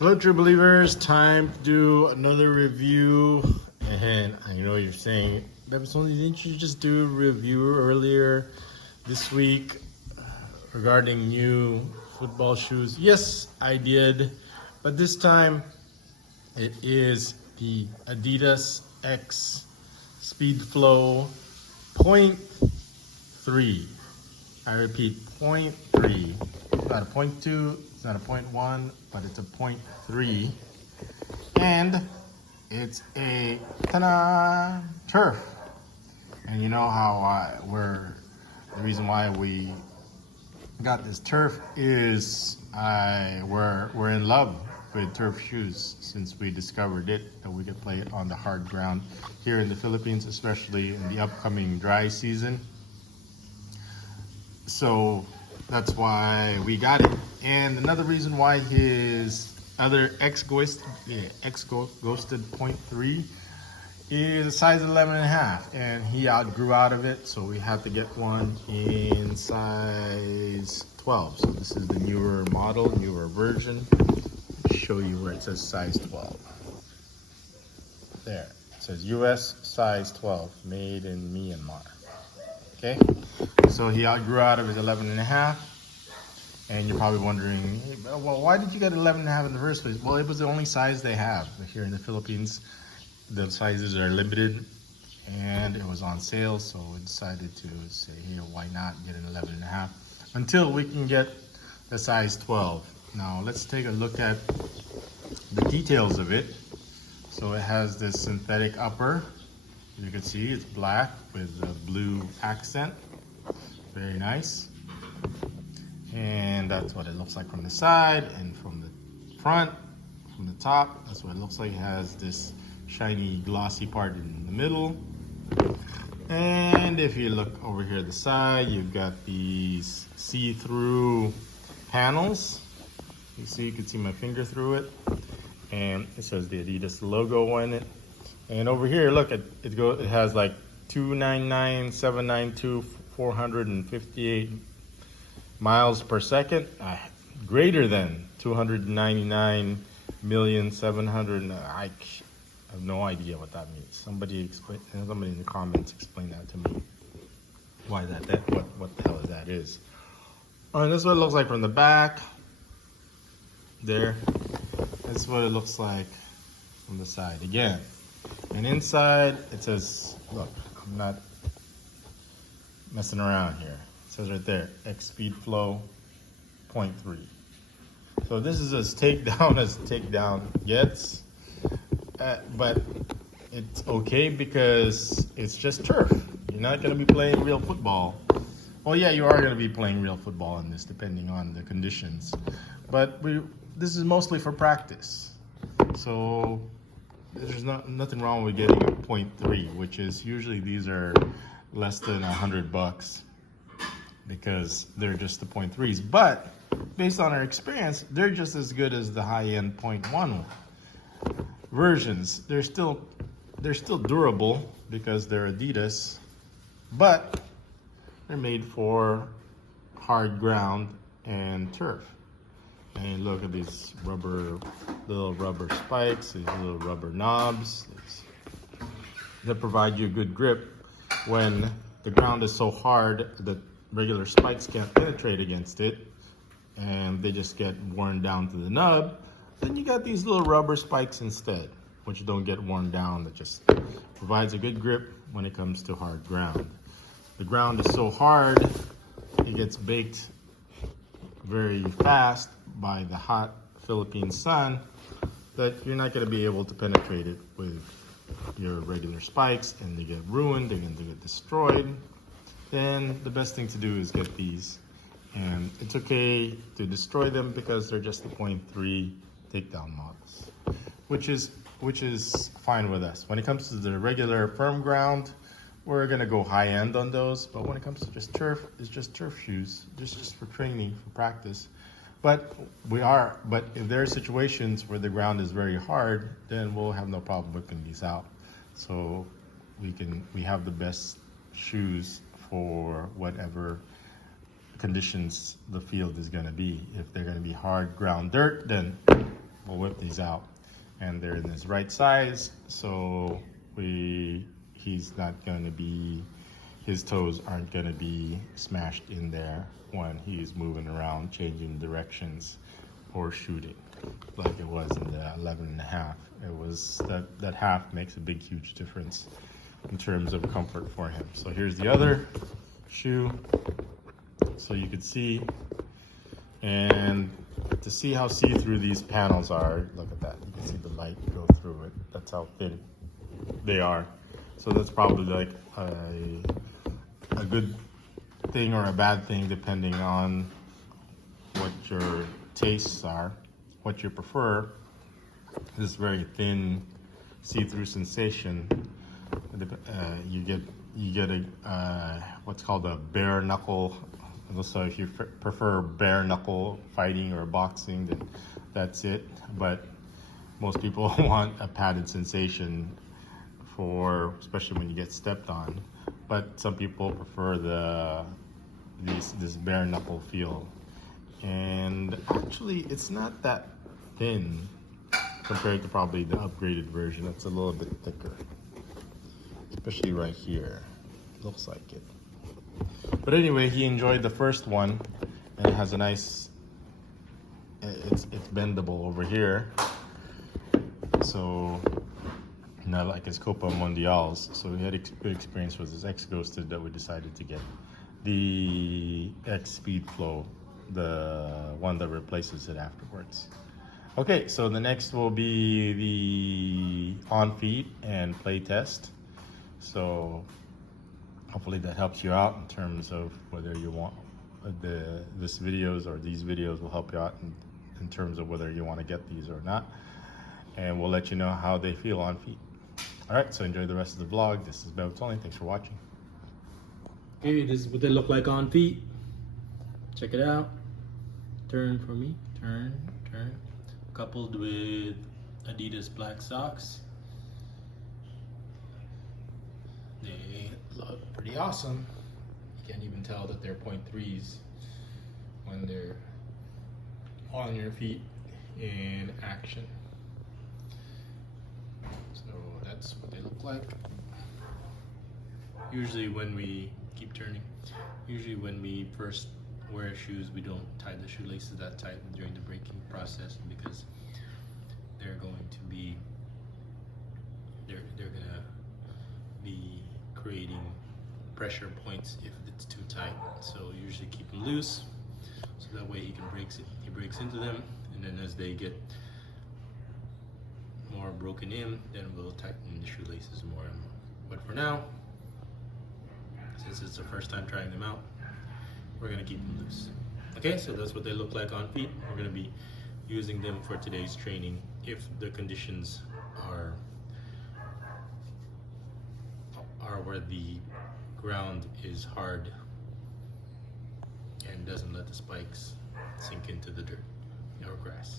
Hello, true believers. Time to do another review. And I know you're saying, Bebotsonly, didn't you just do a review earlier this week regarding new football shoes? Yes, I did. But this time it is the Adidas X Speedflow point 0.3. I repeat, 0.3. It's not a 0.2, it's not a 0.1, but it's a 0.3. And it's a ta-da, turf. And you know how the reason why we got this turf is we're in love with turf shoes since we discovered it, that we could play it on the hard ground here in the Philippines, especially in the upcoming dry season. So that's why we got it. And another reason why his other Ghosted 0.3 is a size 11.5, and he outgrew out of it, so we had to get one in size 12. So this is the newer model, newer version. Show you where it says size 12. There, it says US size 12, made in Myanmar. Okay, so he outgrew out of his 11.5, and you're probably wondering, hey, well, why did you get 11.5 in the first place? Well, it was the only size they have here in the Philippines. The sizes are limited, and it was on sale, so we decided to say, hey, why not get an 11.5 until we can get the size 12. Now let's take a look at the details of it. So it has this synthetic upper. You can see it's black with a blue accent. Very nice. And that's what it looks like from the side, and from the front, from the top, that's what it looks like. It has this shiny glossy part in the middle. And if you look over here at the side, you've got these see-through panels. You can see my finger through it. And it says the Adidas logo on it. And over here, look, it has like 299, 792, 458 miles per second, greater than 299,700,000. I have no idea what that means. Somebody in the comments explain that to me. Why what the hell that is. And this is what it looks like from the back. There. This is what it looks like from the side again. And inside it says, look, I'm not messing around here. It says right there, X Speedflow 0.3. So this is as takedown gets, but it's okay because it's just turf. You're not going to be playing real football. Well, yeah, you are going to be playing real football in this, depending on the conditions. But this is mostly for practice. So there's nothing wrong with getting a 0.3, which is usually these are less than $100 because they're just the 0.3s. But based on our experience, they're just as good as the high-end 0.1 versions. They're still durable because they're Adidas, but they're made for hard ground and turf. And look at these little rubber spikes, these little rubber knobs that provide you a good grip when the ground is so hard that regular spikes can't penetrate against it and they just get worn down to the nub. Then you got these little rubber spikes instead, which don't get worn down, that just provides a good grip when it comes to hard ground. The ground is so hard, it gets baked very fast by the hot Philippine sun that you're not going to be able to penetrate it with your regular spikes, and they get ruined, they're going to get destroyed. Then the best thing to do is get these, and it's okay to destroy them because they're just the 0.3 takedown models, which is fine with us. When it comes to the regular firm ground, we're gonna go high end on those, but when it comes to just turf, it's just turf shoes, just for training, for practice. But if there are situations where the ground is very hard, then we'll have no problem whipping these out. So we have the best shoes for whatever conditions the field is gonna be. If they're gonna be hard ground dirt, then we'll whip these out, and they're in his right size, so he's not going to be, his toes aren't going to be smashed in there when he's moving around, changing directions or shooting like it was in the 11.5. It was that half makes a big, huge difference in terms of comfort for him. So here's the other shoe, so you could see, and to see how see-through these panels are, look at that, you can see the light go through it. That's how thin they are. So that's probably like a good thing or a bad thing depending on what your tastes are, what you prefer. This very thin see-through sensation, you get a what's called a bare knuckle. So if you prefer bare knuckle fighting or boxing, then that's it. But most people want a padded sensation for, especially when you get stepped on. But some people prefer this bare knuckle feel. And actually, it's not that thin compared to probably the upgraded version. It's a little bit thicker, especially right here. Looks like it. But anyway, he enjoyed the first one, and it has a nice, it's bendable over here. So not like his Copa Mundials. So we had a good experience with his X Ghosted that we decided to get the X Speedflow, the one that replaces it afterwards. Okay, so the next will be the on feet and play test. So hopefully that helps you out in terms of whether you want these videos will help you out in terms of whether you want to get these or not. And we'll let you know how they feel on feet. All right, so enjoy the rest of the vlog. This is bebotsonly. Thanks for watching. Okay, this is what they look like on feet. Check it out. Turn for me. Turn. Coupled with Adidas black socks. They look pretty awesome. You can't even tell that they're 0.3s when they're on your feet in action. So that's what they look like. Usually when we first wear shoes, we don't tie the shoelaces that tight during the breaking process, because they're going to be creating pressure points if it's too tight. So usually keep them loose, so that way he breaks into them, and then as they get more broken in, then we'll tighten the shoelaces more and more. But for now, since it's the first time trying them out, we're gonna keep them loose. Okay, so that's what they look like on feet. We're gonna be using them for today's training if the conditions are where the ground is hard and doesn't let the spikes sink into the dirt or grass.